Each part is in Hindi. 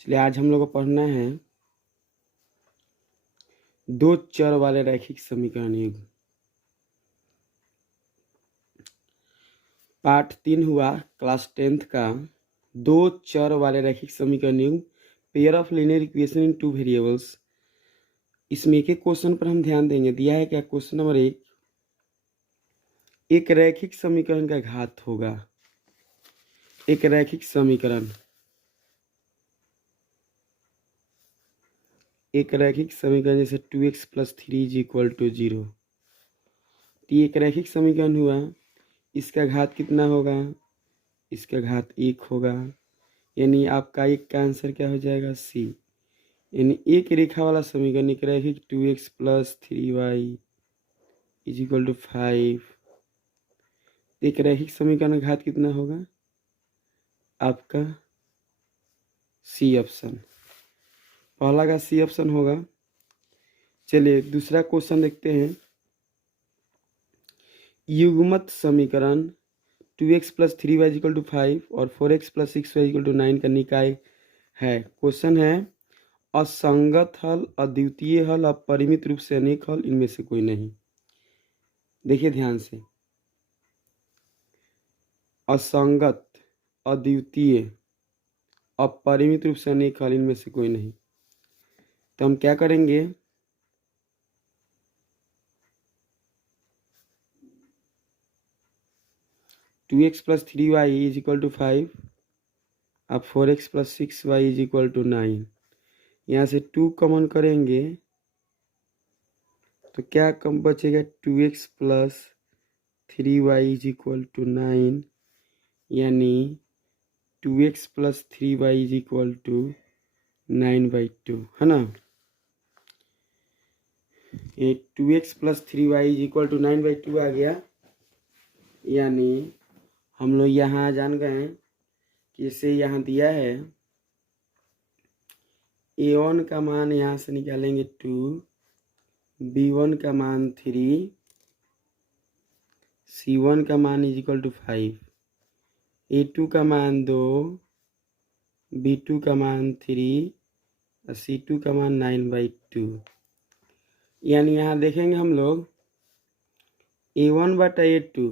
चलिए आज हम लोग को पढ़ना है दो चर वाले रैखिक समीकरण युग्म। पाठ 3 हुआ क्लास 10th का दो चर वाले रैखिक समीकरण युग्म, pair of linear equation in two variables. इसमें एक एक क्वेश्चन पर हम ध्यान देंगे। दिया है क्या? क्वेश्चन नंबर 1, एक रैखिक समीकरण का घात होगा। एक रैखिक समीकरण, जैसे 2x + 3 = 0। ये एक रैखिक समीकरण हुआ। इसका घात कितना होगा? इसका घात 1 होगा। यानी आपका एक का आंसर क्या हो जाएगा? सी। यानी एक रेखा वाला समीकरण एक रैखिक 2x + 3y = 5। एक रैखिक समीकरण का घात कितना होगा? आपका सी ऑप्शन, पहला का सी ऑप्शन होगा। चलिए दूसरा क्वेश्चन देखते हैं। युग्मत समीकरण 2x + 3y = 5 और 4x + 6y = 9 का निकाय है। क्वेश्चन है असंगत हल, अद्वितीय हल, अपरिमित रूप से अनेक हल, इनमें से कोई नहीं। देखिए ध्यान से, असंगत, अद्वितीय, अपरिमित रूप से अनेक हल, इनमें से कोई नहीं। तो हम क्या करेंगे? टू एक्स + 3y = 5 अब 4x + 6y = 9। यहाँ से 2 कॉमन करेंगे तो क्या कम बचेगा? 2x + 3y = 9, यानी 2x + 3y = 9/2, है ना। ये 2x + 3y = 9/2 आ गया। यानी हम लोग यहाँ जान गए कि इसे यहाँ दिया है a1 का मान यहाँ से निकालेंगे 2, b1 का मान 3, c1 का मान = 5, a2 का मान 2, b2 का मान 3 और c2 का मान 9/2। यानी यहाँ देखेंगे हम लोग a1/a2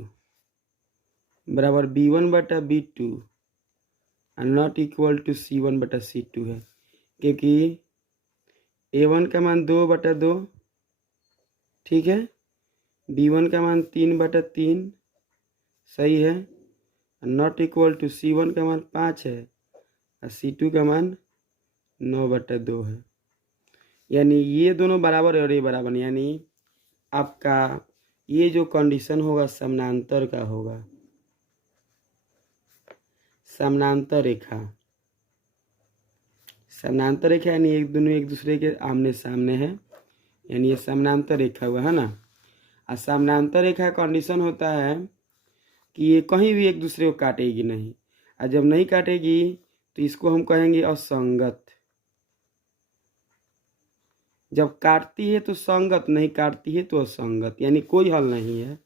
बराबर b1/b2 not equal to c1/c2 है, क्योंकि a1 का मान 2/2, ठीक है, b1 का मान 3/3 सही है, नॉट इक्वल टू c1 का मान 5 है और c2 का मान 9/2 है। यानी ये दोनों बराबर है और ये बराबर नहीं। यानी आपका ये जो कंडीशन होगा समानांतर का होगा, समानांतर रेखा। समानांतर रेखा यानी एक दोनों एक दूसरे के आमने सामने है, यानी ये समानांतर रेखा हुआ, है ना। और समानांतर रेखा कंडीशन होता है कि ये कहीं भी एक दूसरे को काटेगी नहीं, और जब नहीं काटेगी तो इसको हम कहेंगे असंगत। जब काटती है तो संगत, नहीं काटती है तो असंगत, यानी कोई हल नहीं है।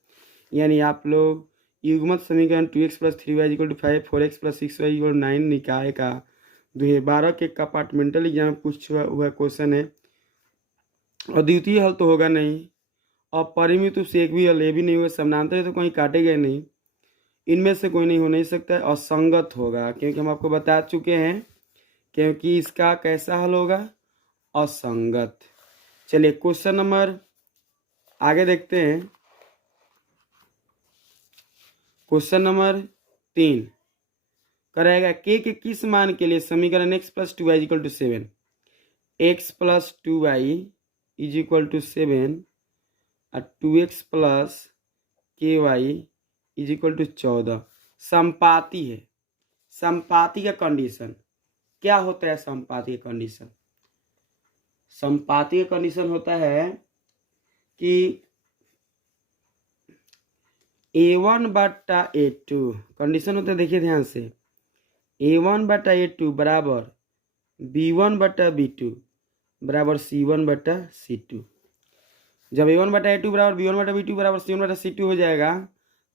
यानी आप लोग युग्मत समीकरण 2x + 3y = 5, 4x + 6y = 9 निकाय का 2012 के कंपार्टमेंटल एग्जाम पूछा हुआ क्वेश्चन है। अद्वितीय हल तो होगा नहीं, अपरिमित रूप से एक भी हल ये भी नहीं होगा, समानांतर है तो कहीं काटेगा नहीं, इनमें से कोई नहीं हो नहीं सकता है, असंगत होगा। क्योंकि हम आपको बता चुके हैं क्योंकि इसका कैसा हल होगा? असंगत। चलिए क्वेश्चन नंबर आगे देखते हैं। क्वेश्चन नंबर 3 करेगा के किस मान के लिए समीकरण x + 2y = 7, x + 2y = 7 और 2x + ky = 14 संपाती है। संपाती का कंडीशन क्या होता है? संपाती का कंडीशन, संपाती का कंडीशन होता है कि a1/a2 कंडीशन होता है। देखिए ध्यान से, a1/a2 बराबर b1/b2 बराबर c1/c2। जब a1/a2 बराबर b1/b2 बराबर c1/c2 हो जाएगा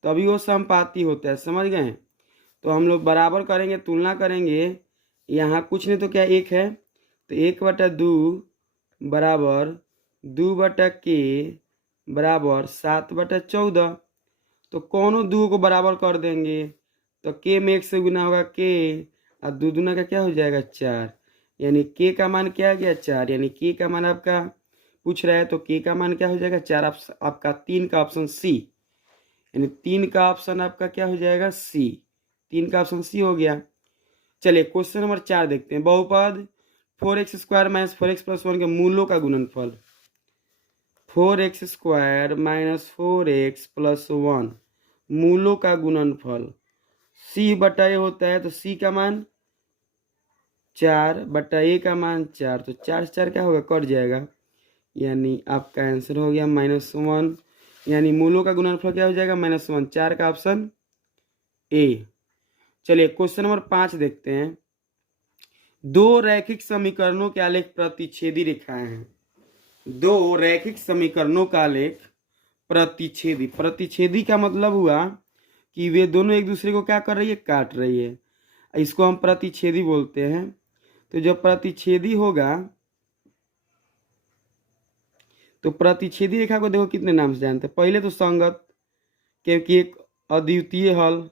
तो अभी वो संपाती होता है, समझ गए। तो हम लोग बराबर करेंगे, तुलना करेंगे यहाँ कुछ नहीं तो क्या एक है, तो 1/2 बराबर 2/k बराबर 7/14। तो कौनों दो को बराबर कर देंगे, तो के में 1 से गुना होगा के, और 2 दूना का क्या हो जाएगा 4, यानी के का मान क्या आ गया 4, यानी के का मान आपका पूछ रहा है तो के का मान क्या हो जाएगा 4। आपका 3 का ऑप्शन सी, यानी 3 का ऑप्शन आपका क्या हो जाएगा सी, 3 का ऑप्शन सी हो गया। चलिए क्वेश्चन नंबर 4 देखते हैं। बहुपद 4x² - 4x+1 के मूलों का गुणनफल। 4x² - 4x+1 मूलों का गुणनफल c/a होता है, तो c का मान 4/a का मान 4, तो 4 से 4 क्या होगा कट जाएगा, यानी आपका आंसर हो गया -1, यानी मूलों का गुणनफल क्या हो जाएगा -1, 4 का ऑप्शन ए। चलिए क्वेश्चन नंबर 5 देखते हैं। दो रैखिक समीकरणों के आलेख प्रतिच्छेदी रेखाएं हैं। दो रैखिक समीकरणों का आलेख प्रतिच्छेदी, प्रतिच्छेदी का मतलब हुआ कि वे दोनों एक दूसरे को क्या कर रही है, काट रही है, इसको हम प्रतिच्छेदी बोलते हैं। तो जब प्रतिच्छेदी होगा तो प्रतिच्छेदी रेखा को देखो कितने नाम से जानते हैं। पहले तो संगत, क्योंकि एक अद्वितीय हल,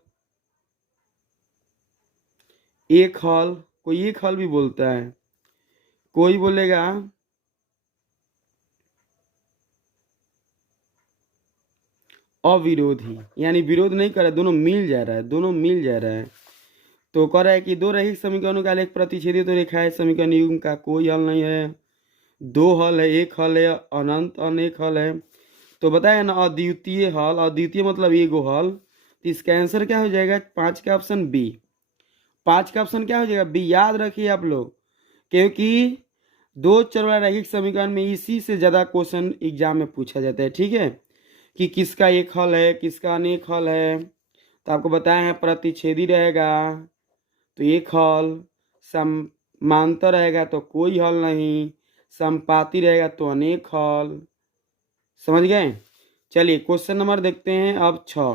एक हल, कोई एक हल भी बोलता है, कोई बोलेगा अविरोधी, यानी विरोध नहीं कर रहा है, दोनों मिल जा रहा है, दोनों मिल जा रहा है। तो कह रहा है कि दो रैखिक समीकरणों का आलेख प्रतिच्छेदी तो रेखा है, समीकरण युग्म का कोई हल नहीं है, दो हल है, एक हल है, अनंत अनेक हल है। तो बताया ना अद्वितीय हल, अद्वितीय मतलब एगो हल, तो इसका आंसर क्या हो जाएगा 5 का ऑप्शन बी। 5 का ऑप्शन क्या हो जाएगा बी, याद रखिए आप लोग, क्योंकि दो चर वाला रैखिक समीकरण में इसी से ज्यादा क्वेश्चन एग्जाम में पूछा जाता है, ठीक है, कि किसका एक हल है किसका अनेक हल है। तो आपको बताया है प्रतिच्छेदी रहेगा तो एक हल, समांतर रहेगा तो कोई हल नहीं, समपाती रहेगा तो अनेक हल। समझ गए। चलिए क्वेश्चन नंबर देखते हैं अब 6।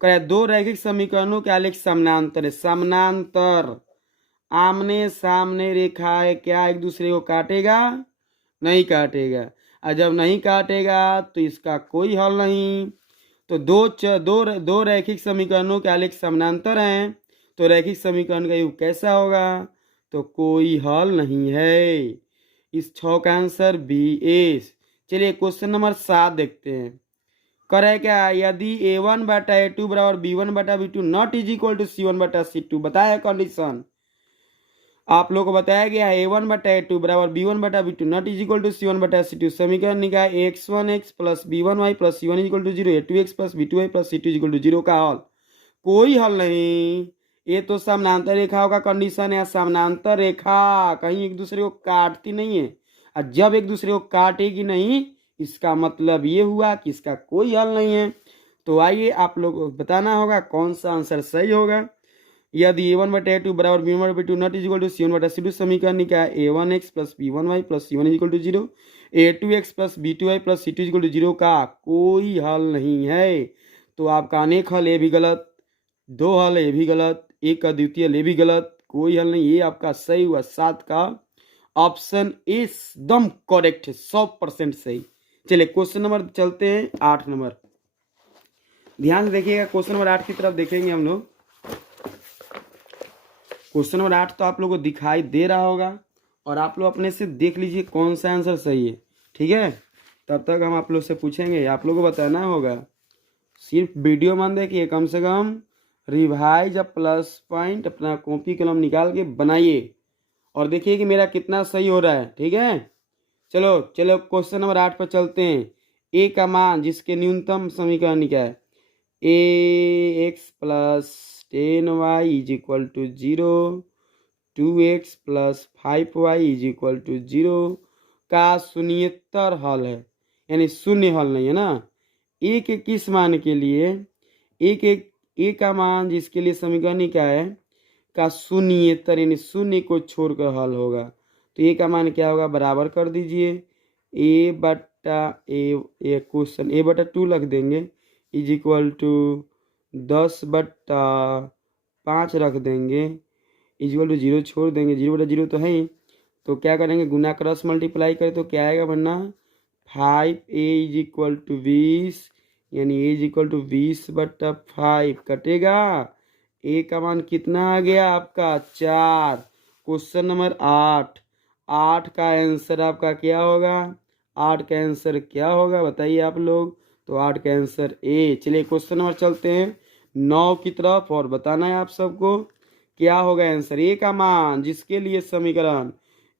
कह दो रैखिक समीकरणों के आलेख समानांतर है। समानांतर आमने सामने रेखा है, क्या एक दूसरे को काटेगा, नहीं काटेगा, और जब नहीं काटेगा तो इसका कोई हल नहीं। तो दो रैखिक समीकरणों के आलेख समानांतर हैं, तो रैखिक समीकरण का योग कैसा होगा, तो कोई हल नहीं है। इस 6 का आंसर बी एस। चलिए क्वेश्चन नंबर 7 देखते हैं। करे क्या, यदि a1/a2 बराबर b1/b2 not is equal to c1/c2, बताया कंडीशन आप लोग को बताया गया है a1/a2 बराबर b1/b2 not is equal to c1/c2। समीकरण निकाय x1x plus b1y plus c1 is equal to 0, a2x plus b2y plus c2 is equal to 0 का हल कोई हल नहीं। ये तो समानांतर रेखाओं का कंडीशन है। समानांतर रेखा कहीं एक दूसरे को काटती नहीं है, और जब एक दूसरे को काटेगी नहीं इसका मतलब ये हुआ कि इसका कोई हल नहीं है। तो आइए आप लोग को बताना होगा कौन सा आंसर सही होगा। यदि a1/a2 बराबर b1/b2 not is equal to c1/c2 समीकरण निकाय a1x plus b1y plus c1 is equal to 0, a2x plus b2y plus c2 is equal to 0 का कोई हल नहीं है। तो आपका अनेक हल ये भी गलत, दो हल ये भी गलत, एक अद्वितीय ये भी गलत, कोई हल नहीं, ये आपका सही हुआ। 7 का ऑप्शन एकदम करेक्ट है, 100% सही। चलिए क्वेश्चन नंबर चलते हैं 8 नंबर। ध्यान से देखिएगा, क्वेश्चन नंबर 8 की तरफ देखेंगे हम लोग। क्वेश्चन नंबर 8 तो आप लोगों को दिखाई दे रहा होगा, और आप लोग अपने से देख लीजिए कौन सा आंसर सही है, ठीक है। तब तक हम आप लोग से पूछेंगे, आप लोग को बताना होगा। सिर्फ वीडियो मान देखिए, कम से कम रिवाइज या प्लस पॉइंट अपना कॉपी कलम निकाल के बनाइए और देखिए कि मेरा कितना सही हो रहा है, ठीक है। चलो चलो क्वेश्चन नंबर 8 पर चलते हैं। ए का मान जिसके न्यूनतम समीकरण निकाय ax plus 10y is equal to 0, 2x plus 5y is equal to 0 का शून्येतर हल है, यानी शून्य हल नहीं है ना। एक किस मान के लिए, एक एक ए का मान जिसके लिए समीकरण निकाय है का शून्येतर यानी शून्य को छोड़कर हल होगा। तो ए का मान क्या होगा, बराबर कर दीजिए ए क्वेश्चन a/2 रख देंगे इज इक्वल टू 10/5 रख देंगे इक्वल टू 0 छोड़ देंगे, 0/0 तो है ही, तो क्या करेंगे गुना क्रॉस मल्टीप्लाई करें तो क्या आएगा वरना 5a इज इक्वल टू 20, यानी a इज इक्वल टू 20/5 कटेगा। a का मान कितना आ गया आपका 4। क्वेश्चन नंबर 8, 8 का आंसर आपका क्या होगा, 8 का आंसर क्या होगा बताइए आप लोग। तो 8 का आंसर ए। चलिए क्वेश्चन नंबर चलते हैं 9 की तरफ और बताना है आप सबको क्या होगा आंसर। ए का मान जिसके लिए समीकरण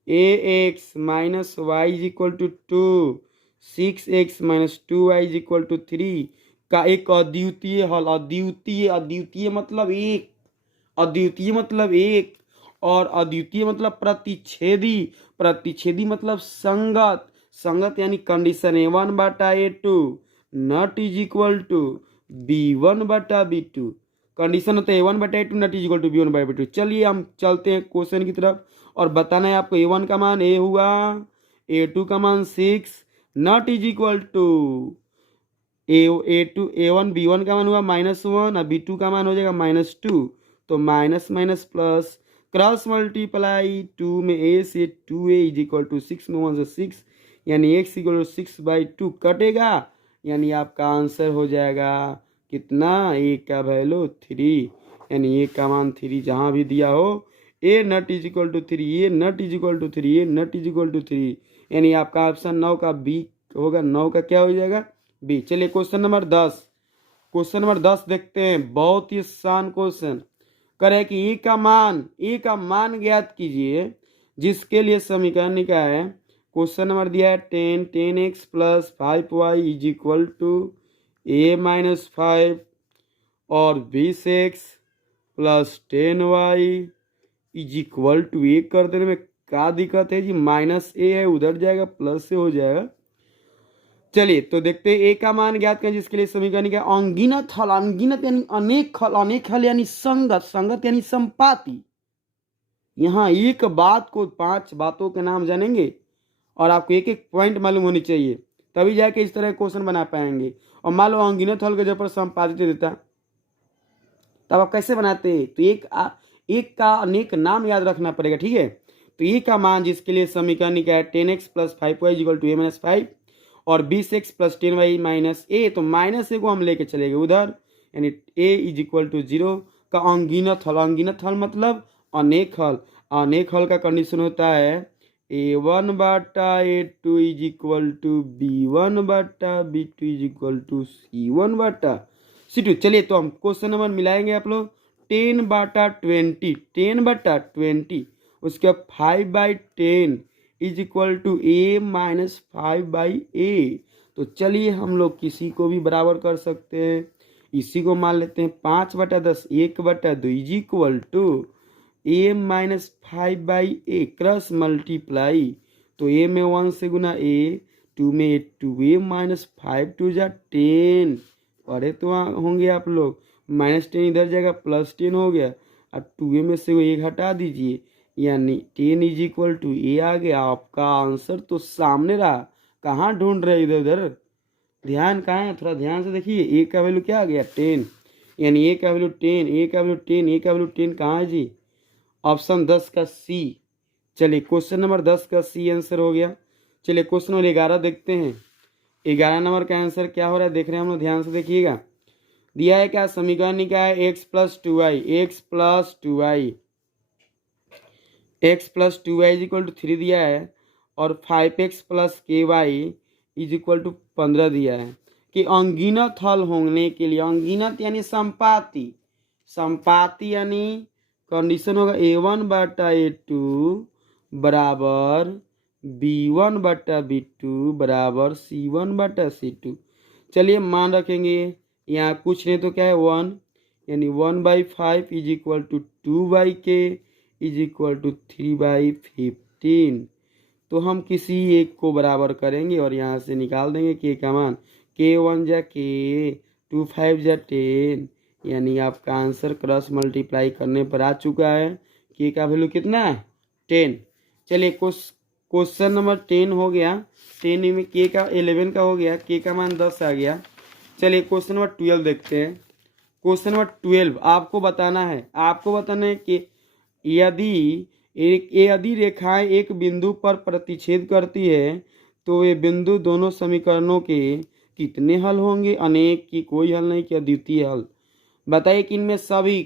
ax minus Y is equal to 2, 6x minus 2y is equal to 3 का एक अद्वितीय हल। अद्वितीय, अद्वितीय मतलब एक, अद्वितीय मतलब एक, और अद्वितीय मतलब प्रतिच्छेदी, प्रतिच्छेदी मतलब संगत, संगत यानी condition A1/A2 not is equal to B1/B2। Condition होता है A1/A2 not is equal to B1/B2। चलिए हम चलते हैं क्वेश्चन की तरफ और बताना है आपको। A1 का मान A हुआ, A2 का मान 6 not is equal to A1 B1 का मान हुआ -1 और B2 का मान हो जाएगा -2। तो minus minus plus cross multiply 2 में a से 2a इज इक्वल टू 6 में 1 से 6, यानी x इक्वल टू 6/2 कटेगा, यानी आपका आंसर हो जाएगा कितना, a का वैल्यू 3, यानी a का मान 3 जहाँ भी दिया हो a not is equal to 3, a not is equal to 3, a not is equal to 3, यानी आपका ऑप्शन 9 का बी होगा। 9 का क्या हो जाएगा बी। चलिए क्वेश्चन नंबर 10, क्वेश्चन नंबर 10 देखते हैं। बहुत ही आसान क्वेश्चन करे कि ए का मान ज्ञात कीजिए जिसके लिए समीकरण निकाला है। क्वेश्चन नंबर दिया है 10x plus 5y is equal to a minus 5 और 20x plus 10y is equal to A कर देने में क्या दिक्कत है जी, माइनस ए है उधर जाएगा प्लस से हो जाएगा। चलिए तो देखते हैं ए का मान ज्ञात करें जिसके लिए समीकरण क्या, अनगिनत हल, अनगिनत यानी अनेक हल, अनेक हल यानी संगत, संगत यानी संपाति। यहाँ एक बात को 5 बातों के नाम जानेंगे और आपको एक एक पॉइंट मालूम होनी चाहिए, तभी जाके इस तरह क्वेश्चन बना पाएंगे। और मान लो अनगिनत हल के जब पर संपादित देता तब आप कैसे बनाते, तो एक का अनेक नाम याद रखना पड़ेगा, ठीक है। तो ए का मान जिसके लिए समीकरण क्या है 10x plus 5y equal to a minus 5 और 20x प्लस 10y माइनस ए, तो माइनस ए को हम लेके चलेंगे उधर, यानी a इज इक्वल टू 0 का अनगिनत हल। अनगिनत हल मतलब अनेक हल। अनेक हल का कंडीशन होता है A1/A2 is equal to B1/B2 is equal to C1/C2। चलिए तो हम क्वेश्चन नंबर मिलाएंगे आप लोग। 10/20, 10/20 उसके बाद 5/10 is equal to a minus 5/a। तो चलिए हम लोग किसी को भी बराबर कर सकते हैं, इसी को मान लेते हैं 5/10 1/2 is equal to a minus 5/a cross multiply. तो a में 1 से गुना a, 2 में 2a माइनस 5 2 जा 10, पढ़े तो होंगे आप लोग। -10 इधर जाएगा +10 हो गया और 2a में से 1 हटा दीजिए, यानी 10 इज इक्वल टू ए आ गया। आपका आंसर तो सामने रहा, कहाँ ढूंढ रहे इधर उधर, ध्यान कहाँ है, थोड़ा ध्यान से देखिए। ए का वैल्यू क्या आ गया 10, यानी ए का वैल्यू 10, ए का वैल्यू 10, ए का वैल्यू 10 कहाँ है जी, ऑप्शन 10 का सी। चलिए क्वेश्चन नंबर 10 का सी आंसर हो गया। चलिए क्वेश्चन नंबर 11 देखते हैं। 11 नंबर का आंसर क्या हो रहा है देख रहे हैं हम लोग, ध्यान से देखिएगा। दिया है क्या, समीकरण क्या है x plus 2y, x plus 2y is equal to 3 दिया है और 5x plus ky is equal to 15 दिया है कि अनगिनत हल होने के लिए, अनगिनत यानी संपाति, संपाति यानी कंडीशन होगा A1/A2 बराबर B1/B2 बराबर C1/C2। चलिए मान रखेंगे, यहाँ कुछ नहीं तो क्या है 1, यानी 1/5 is equal to 2/k is equal to 3/15। तो हम किसी एक को बराबर करेंगे और यहाँ से निकाल देंगे k का मान, k1 जा k, 2 5 जा 10, यानी आपका आंसर क्रॉस मल्टीप्लाई करने पर आ चुका है। k का वैल्यू कितना है 10। चलिए क्वेश्चन नंबर 10 हो गया, 10 में k का 11 का हो गया, k का मान 10 आ गया। चलिए क्वेश्चन नंबर 12 देखते हैं। क्वेश्चन नंबर 12 आपको बताना है कि यदि रेखाएं एक बिंदु पर प्रतिच्छेद करती है तो ये बिंदु दोनों समीकरणों के कितने हल होंगे? अनेक की कोई हल नहीं कि अद्वितीय हल। बताइए कि इनमें सभी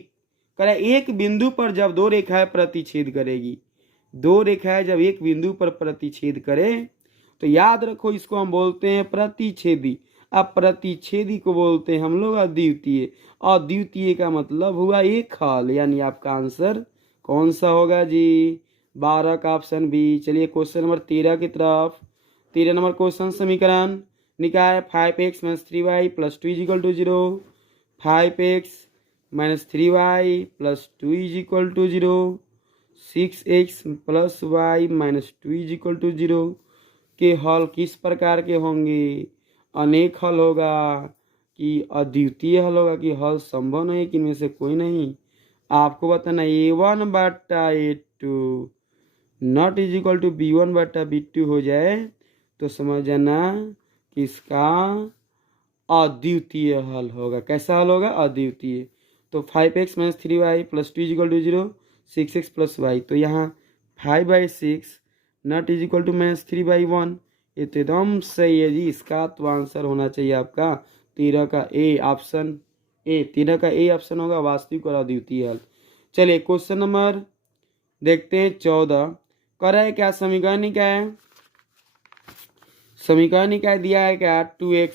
करें एक बिंदु पर जब दो रेखाएं प्रतिच्छेद करेगी, दो रेखाएं जब एक बिंदु पर प्रतिच्छेद करें तो याद रखो इसको हम बोलते हैं प्रतिच्छेदी। अब प्रतिच्छेदी को बोलते हैं हम लोग अद्वितीय। अद्वितीय का मतलब हुआ एक हल, यानी आपका आंसर कौन सा होगा जी? 12 का ऑप्शन बी। चलिए क्वेश्चन नंबर 13 की तरफ। 13 नंबर क्वेश्चन समीकरण निकाय 5x - 3y + 2 = 0। 5x - 3y + 2 = 0। 6x + y - 2 = 0 के हल किस प्रकार के होंगे? अनेक हल होगा कि अद्वितीय हल होगा कि हल संभव नहीं कि इनमें से कोई नहीं? आपको बताना a1/a2 not is to b1/b2 हो जाए तो समझ जाना कि इसका अद्वितीय हल होगा। कैसा हल होगा? अद्वितीय। तो 5x - 3y + 2 = 0, 6x + y। तो यहाँ 5/6 नॉट इज टू -3/1। ये तो एकदम सही है जी। इसका तो आंसर होना चाहिए आपका 13 का ए ऑप्शन। 13 का ए ऑप्शन होगा वास्तविक और अद्वितीय हल। चलिए क्वेश्चन नंबर देखते हैं 14। कर रहा है क्या? समीकरण क्या है? समीकरण क्या दिया है? क्या 2x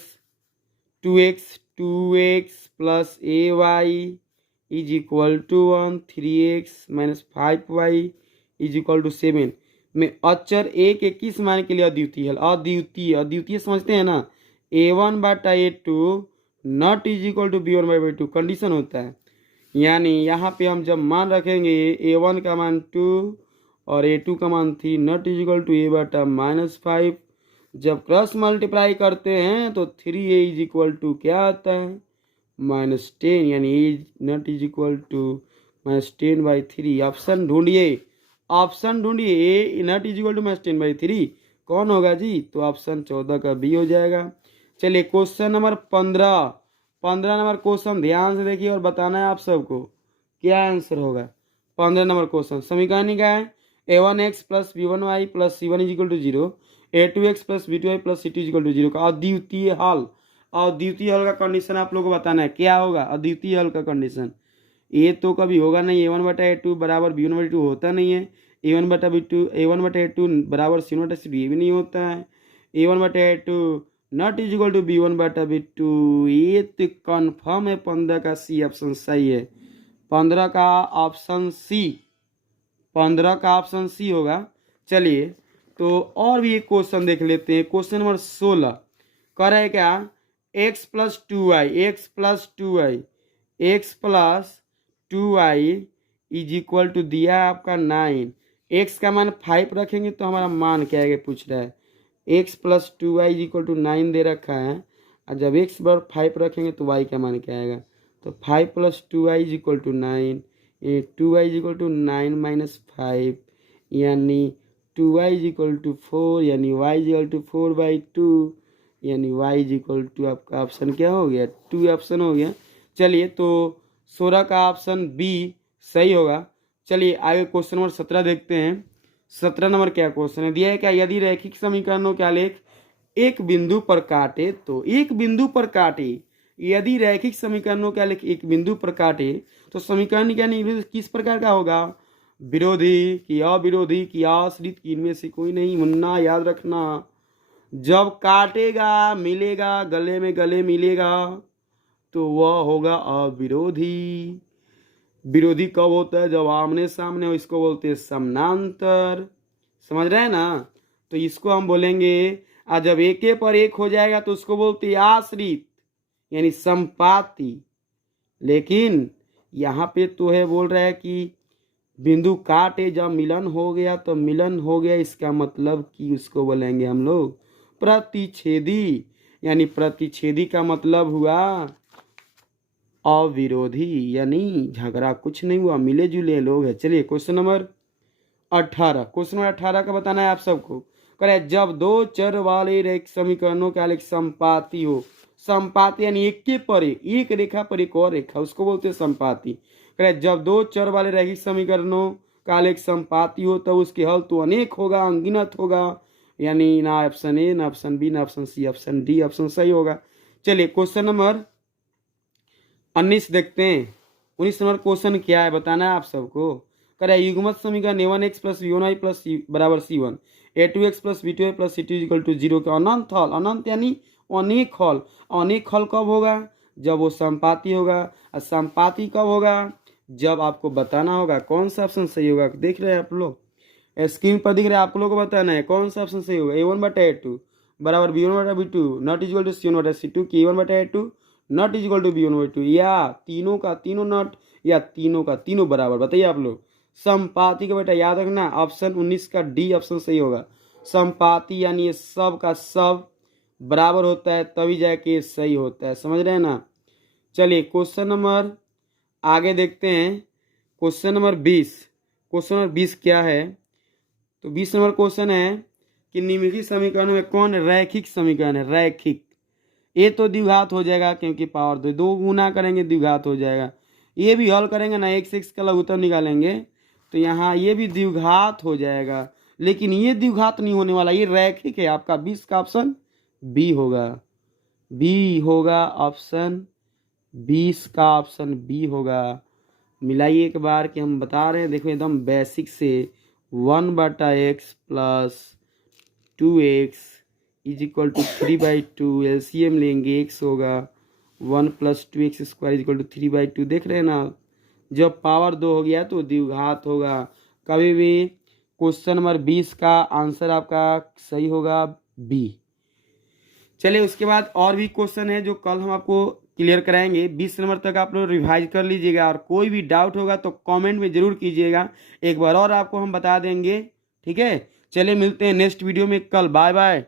+ ay is equal to 1, 3x - 5y is equal to 7 में अचर a के किस मान के लिए अद्वितीय हल? अद्वितीय समझते हैं ना? a1/a2 not is equal to b1/b2 condition होता है। यानी यहाँ पे हम जब मान रखेंगे a1 का मान 2 और a2 का मान 3 not is equal to a/-5, जब क्रॉस मल्टीप्लाई करते हैं तो 3a इज इक्वल टू क्या आता है? -10, यानी A not is equal to -10/3। Option ढूंढिए, A not is equal to -10/3 कौन होगा जी? तो ऑप्शन 14 का बी हो जाएगा। चलिए क्वेश्चन नंबर 15 नंबर क्वेश्चन ध्यान से देखिए और बताना है आप सबको क्या आंसर होगा। 15 नंबर क्वेश्चन समीकरण क्या है? a1x + b1y + c1 = 0, a2x + b2y + c2 = 0 का अद्वितीय हल। अद्वितीय हल का कंडीशन आप लोगों को बताना है क्या होगा अद्वितीय हल का कंडीशन। ये तो कभी होगा नहीं, a1/a2 = b1/b2 होता नहीं है। a1/a2 = c1/c2 ये भी नहीं होता है। a1/a2 not is equal to b1/b2 ये तो कन्फर्म है। 15 का सी ऑप्शन सही है। 15 का ऑप्शन सी, 15 का ऑप्शन सी होगा। चलिए तो और भी एक क्वेश्चन देख लेते हैं। क्वेश्चन नंबर 16 कर है क्या? x + 2y is equal to दिया है आपका 9। x का मान 5 रखेंगे तो हमारा मान क्या है पूछ रहा है। x + 2y is equal to 9 दे रखा है और जब x पर 5 रखेंगे तो y का मान क्या आएगा? तो 5 + 2y is equal to 9, 2y is equal to 9 - 5 यानी 2y इज इक्वल टू 4 यानी y इज इक्वल टू 4/2 यानी y इज इक्वल टू आपका ऑप्शन क्या हो गया? 2 ऑप्शन हो गया। चलिए तो 16 का ऑप्शन बी सही होगा। चलिए आगे क्वेश्चन नंबर 17 देखते हैं। 17 नंबर क्या क्वेश्चन है? दिया है क्या? यदि रैखिक समीकरणों का आलेख एक बिंदु पर काटे तो एक बिंदु पर काटे। यदि रैखिक समीकरणों का आलेख एक बिंदु पर काटे तो समीकरण क्या नहीं किस प्रकार का होगा? विरोधी कि अविरोधी कि आश्रित की इनमें से कोई नहीं। मुन्ना याद रखना, जब काटेगा मिलेगा गले में गले मिलेगा तो वह होगा अविरोधी। विरोधी कब होता है? जब आमने सामने हो, इसको बोलते हैं समानांतर। समझ रहे हैं ना? तो इसको हम बोलेंगे और जब एक पर एक हो जाएगा तो उसको बोलते हैं आश्रित यानी संपाती। लेकिन यहाँ पे तो है बोल रहा है कि बिंदु काटे जब मिलन हो गया तो मिलन हो गया, इसका मतलब कि उसको बोलेंगे हम लोग प्रतिच्छेदी। यानी प्रतिच्छेदी का मतलब हुआ अविरोधी, यानी झगड़ा कुछ नहीं हुआ, मिले जुले लोग हैं। चलिए क्वेश्चन नंबर 18, क्वेश्चन नंबर 18 का बताना है आप सबको। करे जब दो चर वाले रेख समीकरणों का आलेख संपाती हो, संपाती यानी एक के पर एक रेखा पर एक और रेखा, उसको बोलते हैं संपाती। करे जब दो चर वाले रैखिक समीकरणों काल एक संपाती हो तो उसके हल तो अनेक होगा, अनगिनत होगा। यानी ना ऑप्शन ए, ना ऑप्शन बी, ना option C, option D option सही होगा। चलिए क्वेश्चन नंबर 19 देखते हैं। 19 नंबर क्वेश्चन क्या है बताना है आप सबको। करे युग्मत समीकरण a1x प्लस b1y प्लस बराबर c1, a2x plus b2y plus c2 equal to 0 का अनंत हल, अनंत यानी अनेक हल। अनेक हल कब होगा? जब वो संपाती होगा। और संपाती कब होगा? जब आपको बताना होगा कौन सा ऑप्शन सही होगा। देख रहे हैं आप लोग, स्क्रीन पर दिख रहा है, आप लोगों को बताना है कौन सा ऑप्शन सही होगा। a1/a2 बराबर b1/b2 not equal to c1/c2 की a1/a2 not equal to b1/2, या तीनों का तीनों नॉट, या तीनों का तीनों बराबर। बताइए आप लोग। संपाती का बेटा याद रखना, ऑप्शन 19 का डी ऑप्शन सही होगा। संपाती यानी ये सब का सब बराबर होता है तभी जाके ये सही होता है, समझ रहे हैं ना। चलिए क्वेश्चन नंबर आगे देखते हैं। Question number 20। क्वेश्चन नंबर 20 क्या है? तो 20 नंबर क्वेश्चन है कि निम्नलिखित समीकरण में कौन रैखिक समीकरण है? रैखिक। ये तो द्विघात हो जाएगा क्योंकि पावर दो गुना करेंगे द्विघात हो जाएगा। ये भी हल करेंगे ना, एक से x का लघुत्तम निकालेंगे तो यहाँ ये भी द्विघात हो जाएगा, लेकिन ये द्विघात नहीं होने वाला, ये रैखिक है। आपका 20 का ऑप्शन बी होगा। बी होगा ऑप्शन 20 का ऑप्शन बी होगा। मिलाइए एक बार कि हम बता रहे हैं, देखो एकदम बेसिक से 1/x plus 2x is equal to 3/2। LCM लेंगे, x होगा 1 plus 2x square is equal to 3/2। देख रहे हैं ना, जब पावर 2 हो गया तो द्विघात होगा। कभी भी क्वेश्चन नंबर 20 का आंसर आपका सही होगा बी। चलिए उसके बाद और भी क्वेश्चन है जो कल हम आपको क्लियर कराएंगे। 20 नंबर तक आप लोग रिवाइज कर लीजिएगा, और कोई भी डाउट होगा तो कमेंट में ज़रूर कीजिएगा, एक बार और आपको हम बता देंगे। ठीक है, चलिए मिलते हैं नेक्स्ट वीडियो में कल। Bye bye.